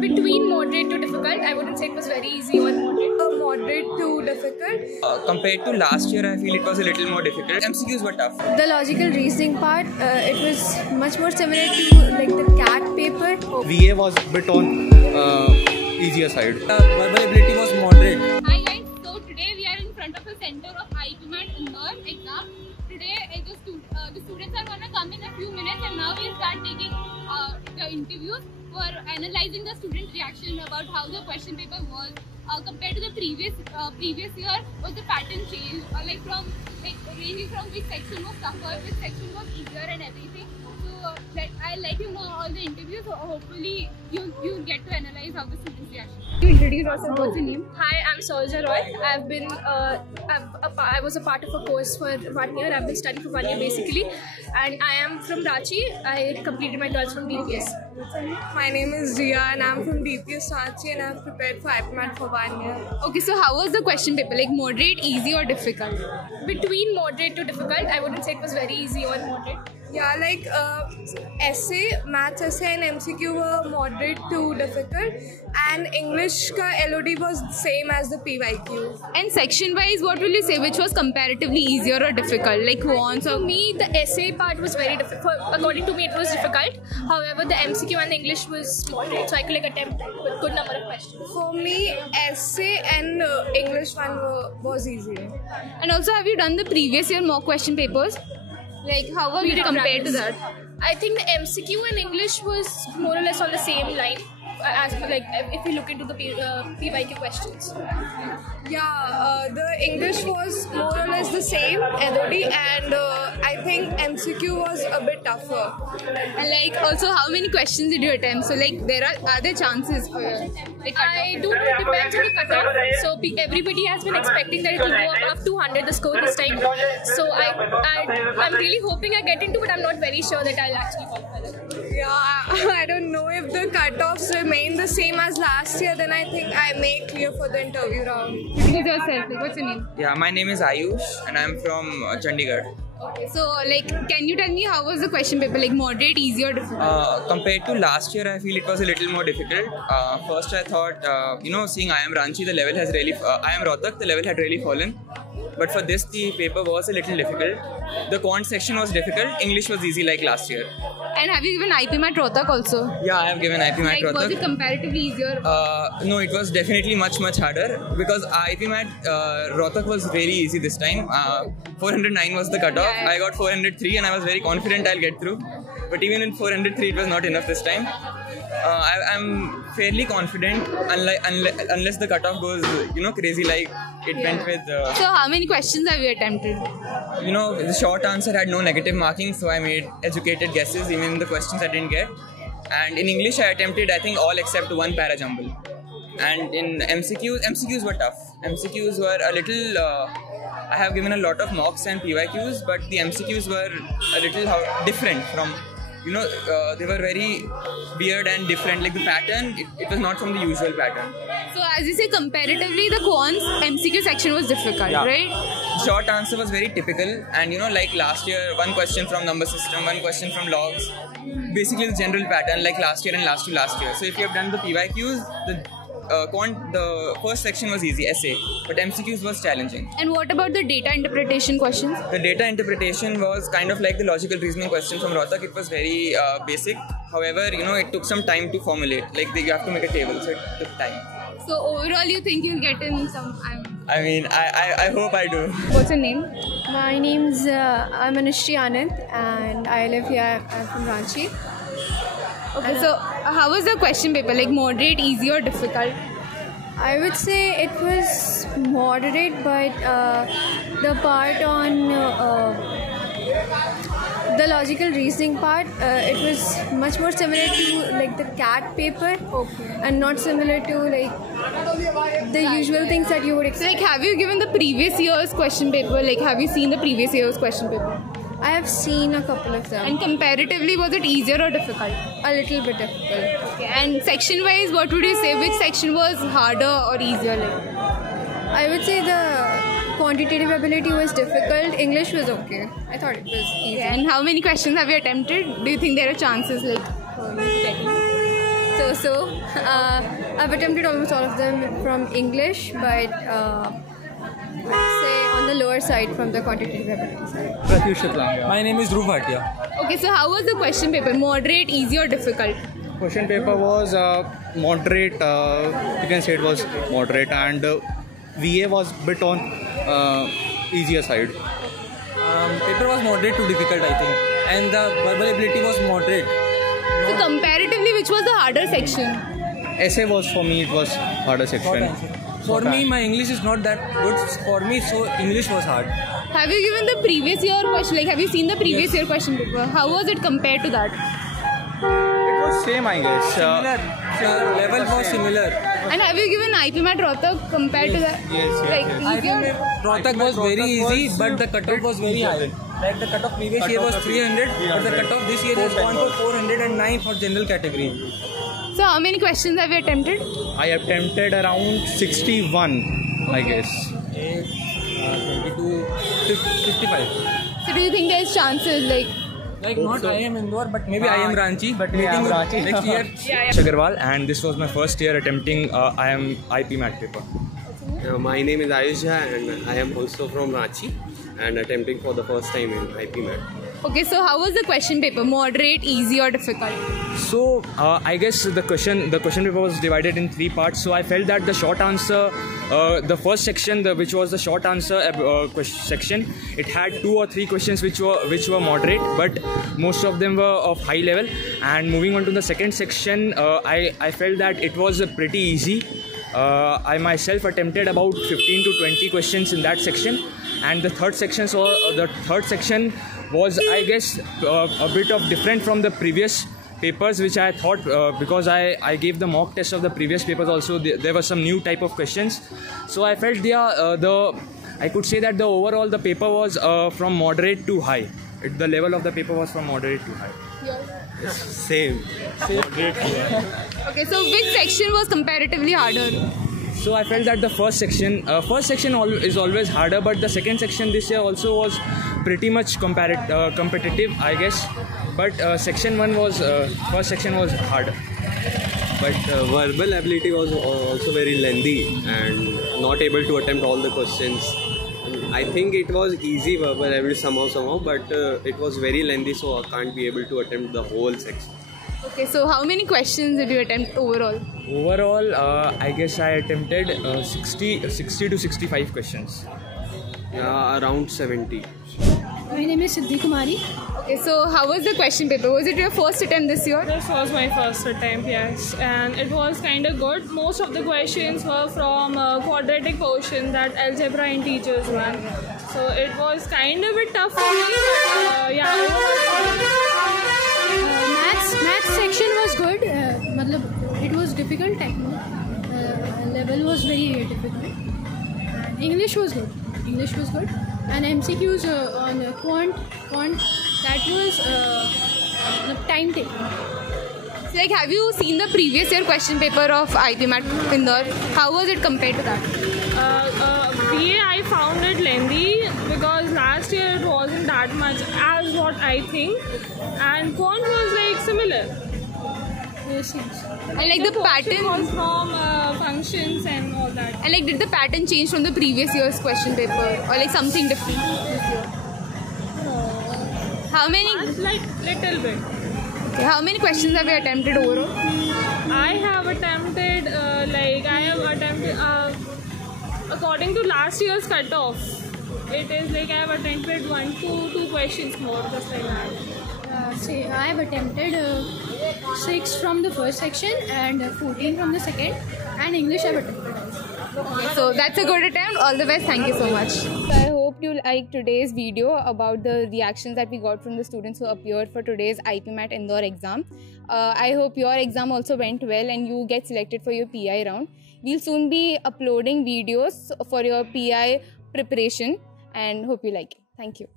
Between moderate to difficult, I wouldn't say it was very easy or moderate. Moderate to difficult. Compared to last year, I feel it was a little more difficult. MCQs were tough. The logical reasoning part, it was much more similar to like the CAT paper. VA was a bit on easier side. Verbal ability was moderate. Hi guys, so today we are in front of a center of IPMAT exam. Today the students are going to come in a few minutes, and now we start taking the interviews for analyzing the student reaction about how the question paper was. Compared to the previous year, was the pattern change, ranging from which section was tougher, which section was easier, and everything. So I'll let you know all the interviews. So hopefully you get to analyze how the students reaction. You introduce yourself. What's your name? Hi, I'm Solja Roy. I was a part of a course for 1 year. I've been studying for 1 year basically, and I am from Ranchi. I completed my 12th from DPS. My name is Riya and I'm from DPS Ranchi, and I've prepared for IPMAT for 1 year. Okay, so how was the question paper? Like moderate, easy, or difficult? Between moderate to difficult, I wouldn't say it was very easy or moderate. Yeah, like essay, maths essay and MCQ were moderate to difficult, and English ka LOD was same as the PYQ. And section wise, what will you say? Which was comparatively easier or difficult? Like quants or For me, the essay part was very difficult. According to me, it was difficult. However, the MCQ and the English was moderate, so I could attempt with good number of questions. For me, essay and English one was easier. And also, have you done the previous year mock question papers? Like how were you compared to that? I think the MCQ in English was more or less on the same line as like if we look into the PYQ questions. Yeah, the English was more or less the same LOD, and I think MCQ was a bit tougher. And like also, how many questions did you attempt? So like there are there chances for I do know it depends on the cutoff. So everybody has been expecting that it will go above 200 the score this time. So I'm really hoping I get into it. I'm not very sure that I'll actually qualify that. Yeah, I don't know if the cutoffs remain the same as last year. Then I think I may clear for the interview round. Introduce yourself. Like, what's your name? Yeah, my name is Ayush and I'm from Chandigarh. Okay, so like, can you tell me how was the question paper? Like moderate, easy, or difficult? Compared to last year, I feel it was a little more difficult. First, I thought, seeing I am Ranchi, the level has really, I am Rohtak, the level had really fallen. But for this, the paper was a little difficult. The quant section was difficult. English was easy like last year. And have you given IPMAT Rohtak also? Yeah, I have given IPMAT Rohtak. Was it comparatively easier? No, it was definitely much harder because IPMAT Rohtak was very easy this time. 409 was the cutoff. Yeah. I got 403 and I was very confident I'll get through. But even in 403, it was not enough this time. I'm fairly confident unless the cutoff goes, crazy like it went with... So how many questions have you attempted? The short answer had no negative marking, so I made educated guesses, even in the questions I didn't get. And in English, I attempted, I think, all except one para jumble. And in MCQs were tough. MCQs were a little... I have given a lot of mocks and PYQs, but the MCQs were a little different from... they were very weird and different. Like the pattern, it was not from the usual pattern. So as you say, comparatively, the quants MCQ section was difficult, right? The short answer was very typical, and like last year, one question from number system, one question from logs. Basically the general pattern like last year and last to last year. So if you have done the PYQs, the first section was easy, essay, but MCQs was challenging. And what about the data interpretation questions? The data interpretation was kind of like the logical reasoning question from Rohtak. It was very basic. However, it took some time to formulate. Like you have to make a table, so it took time. So overall, you think you'll get in some? I mean, I hope I do. What's your name? My name's I'm Anushree Anand, and I live here. I'm from Ranchi. Okay, so how was the question paper? Like moderate, easy, or difficult? I would say it was moderate, but the part on the logical reasoning part, it was much more similar to like the CAT paper, and not similar to like the usual things that you would expect. Like, have you given the previous year's question paper? Like, have you seen the previous year's question paper? I have seen a couple of them. And comparatively, was it easier or difficult? A little bit difficult. Okay. And section-wise, what would you say? Which section was harder or easier? Like? I would say the quantitative ability was difficult. English was okay. I thought it was easy. And how many questions have you attempted? Do you think there are chances like for you getting? so. I've attempted almost all of them from English, but I'd say on the lower side from the quantitative ability side. My name is Dhruv Bhatia. Okay, so how was the question paper? Moderate, easy, or difficult? Question paper was moderate. You can say it was moderate, and VA was bit on easier side. Paper was moderate to difficult, I think, and the verbal ability was moderate. So comparatively, which was the harder section? Essay was for me, it was harder section. For me, my English is not that good for me, so English was hard. Have you given the previous year question? Like, have you seen the previous year question paper? How was it compared to that? It was same, I guess. Similar. Level was similar. And have you given IPMAT Rohtak compared to that? Yes. Like, easier? Rohtak was very easy, but the cutoff was very high. Like the cutoff previous year was 300, but the cutoff this year has gone to 409 for general category. So how many questions have you attempted? I attempted around 61, I guess. 22, 55. So do you think there's chances Like not IIM Indore, but maybe IIM Ranchi, but meeting next year. Agarwal, and this was my first year attempting IIM IPMAT paper. My name is Ayush and I am also from Ranchi and attempting for the first time in IPMAT. Okay, so how was the question paper? Moderate, easy, or difficult? So I guess the question paper was divided in 3 parts. So I felt that the short answer, the first section, which was the short answer section, it had 2 or 3 questions which were moderate, but most of them were of high level. And moving on to the second section, I felt that it was pretty easy. I myself attempted about 15 to 20 questions in that section, and the third section was, I guess, a bit of different from the previous papers, which I thought, because I gave the mock test of the previous papers also, there were some new type of questions. So I felt I could say that the overall the paper was from moderate to high. The level of the paper was from moderate to high. Same. Okay, so which section was comparatively harder? So I felt that the first section is always harder, but the second section this year also was pretty much competitive, I guess. But section 1 was first section was harder. But verbal ability was also very lengthy and not able to attempt all the questions. I think it was easy verbal ability somehow, but it was very lengthy, so I can't be able to attempt the whole section. Okay, so how many questions did you attempt overall? Overall, I guess I attempted 60 to 65 questions. Yeah, around 70. My name is Siddhi Kumari. Okay, so how was the question paper? Was it your first attempt this year? This was my first attempt, yes, and it was kind of good. Most of the questions were from quadratic portion, that algebra and teachers one. So it was kind of a bit tough for me, but Maths section was good. It was difficult. Level was very difficult. And English was good. And MCQs on quant, that was time taking. So, like, have you seen the previous year question paper of IPMAT Indore? How was it compared to that? BA, I found it lengthy because last year it wasn't that much as what I think, and quant was like similar. Yes. And like the pattern was from functions and all that. And like, did the pattern change from the previous year's question paper, or like something different this year? How many? Like little bit. Okay, how many questions have you attempted overall? I have attempted according to last year's cutoff. It is like I have attempted 1 to 2 questions more, just like that. I have attempted 6 from the first section and 14 from the second, and English I have attempted. Okay, so that's a good attempt. All the best. Thank you so much. So I hope you liked today's video about the reactions that we got from the students who appeared for today's IPMAT Indore exam. I hope your exam also went well and you get selected for your PI round. We'll soon be uploading videos for your PI preparation and hope you like it. Thank you.